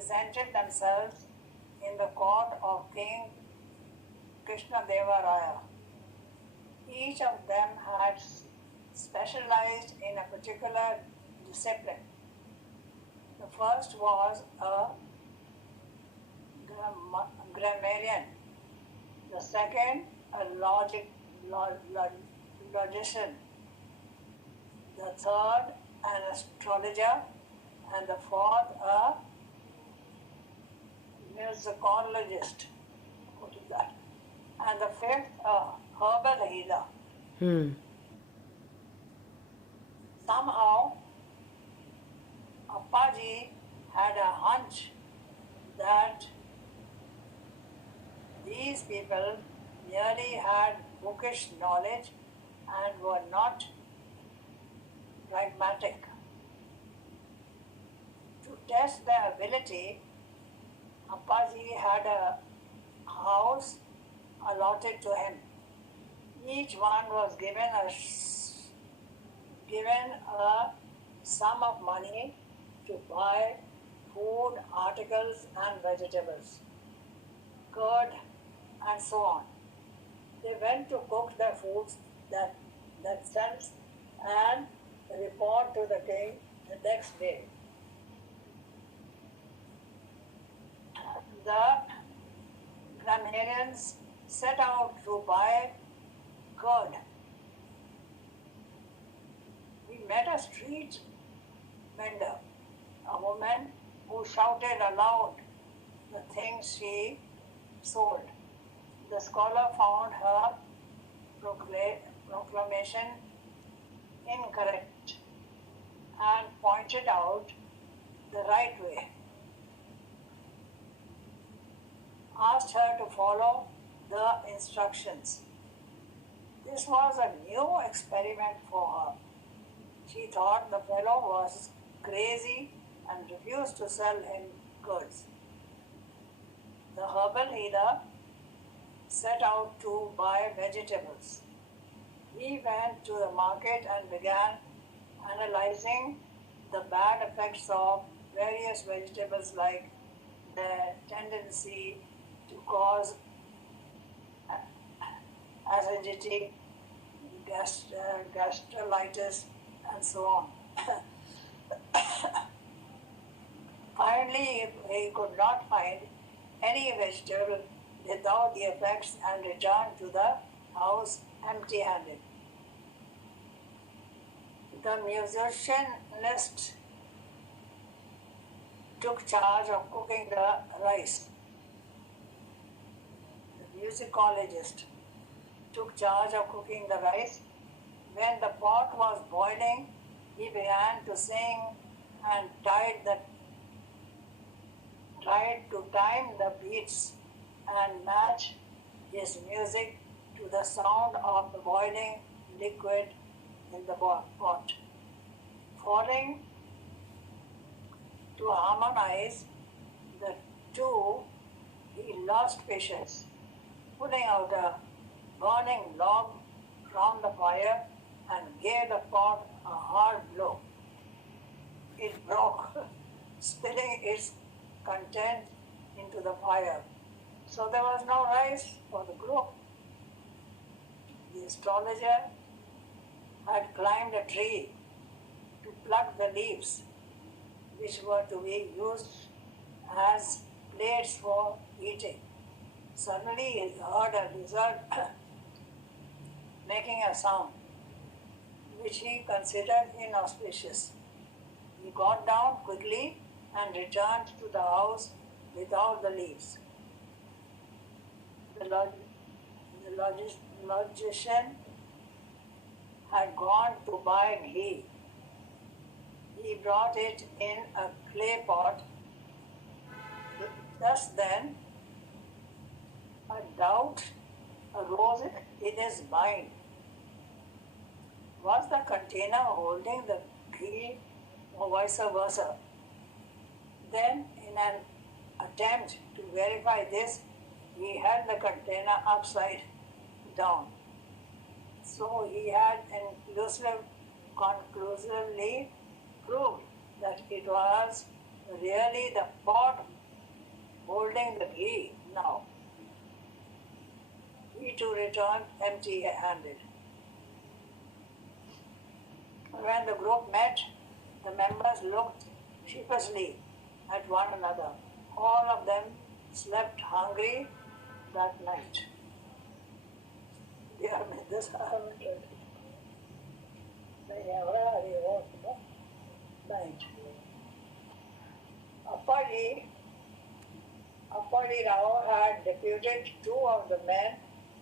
presented themselves in the court of King Krishnadeva Raya. Each of them had specialized in a particular discipline. The first was a grammarian, the second a logician, the third an astrologer, and the fourth a musicologist. What is that? And the fifth a herbal healer. Somehow, Appaji had a hunch that these people merely had bookish knowledge and were not pragmatic. To test their ability, Appaji had a house allotted to him. Each one was given a sum of money to buy food, articles and vegetables, curd and so on. They went to cook their foods themselves and report to the king the next day. The grammarians set out to buy curd. We met a street vendor, a woman who shouted aloud the things she sold. The scholar found her proclamation incorrect and pointed out the right way. Asked her to follow the instructions. This was a new experiment for her. She thought the fellow was crazy and refused to sell him goods. The herbal healer set out to buy vegetables. He went to the market and began analyzing the bad effects of various vegetables, like their tendency to cause acidity, gastritis, and so on. Finally, he could not find any vegetable without the effects and returned to the house empty-handed. The musicianist took charge of cooking the rice. The musicologist took charge of cooking the rice. When the pot was boiling, he began to sing and tried to time the beats and match his music to the sound of the boiling liquid in the pot. Failing to harmonize the two, he lost patience. Pulling out a burning log from the fire and gave the pot a hard blow. It broke, spilling its content into the fire. So there was no rice for the group. The astrologer had climbed a tree to pluck the leaves, which were to be used as plates for eating. Suddenly he heard a lizard making a sound, which he considered inauspicious. He got down quickly and returned to the house without the leaves. The logician had gone to buy ghee. He brought it in a clay pot. Just then, a doubt arose in his mind. Was the container holding the ghee or vice versa? Then, in an attempt to verify this, he held the container upside down. So he had conclusively proved that it was really the pot holding the ghee now. He too returned empty-handed. When the group met, the members looked sheepishly at one another. All of them slept hungry that night. Yeah, this I haven't read. Night. Appali Rao had deputed two of the men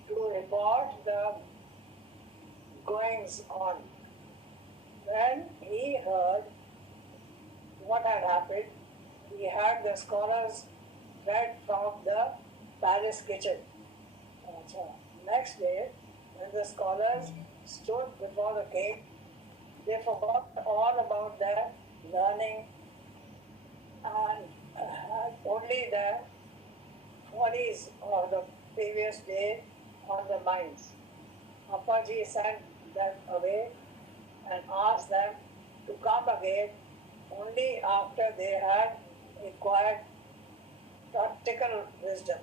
to report the goings on. When he heard what had happened, he had the scholars fed from the palace kitchen. Next day, when the scholars stood before the king, they forgot all about their learning and had only the follies of the previous day on their minds. Appaji sent them away and asked them to come again only after they had acquired practical wisdom.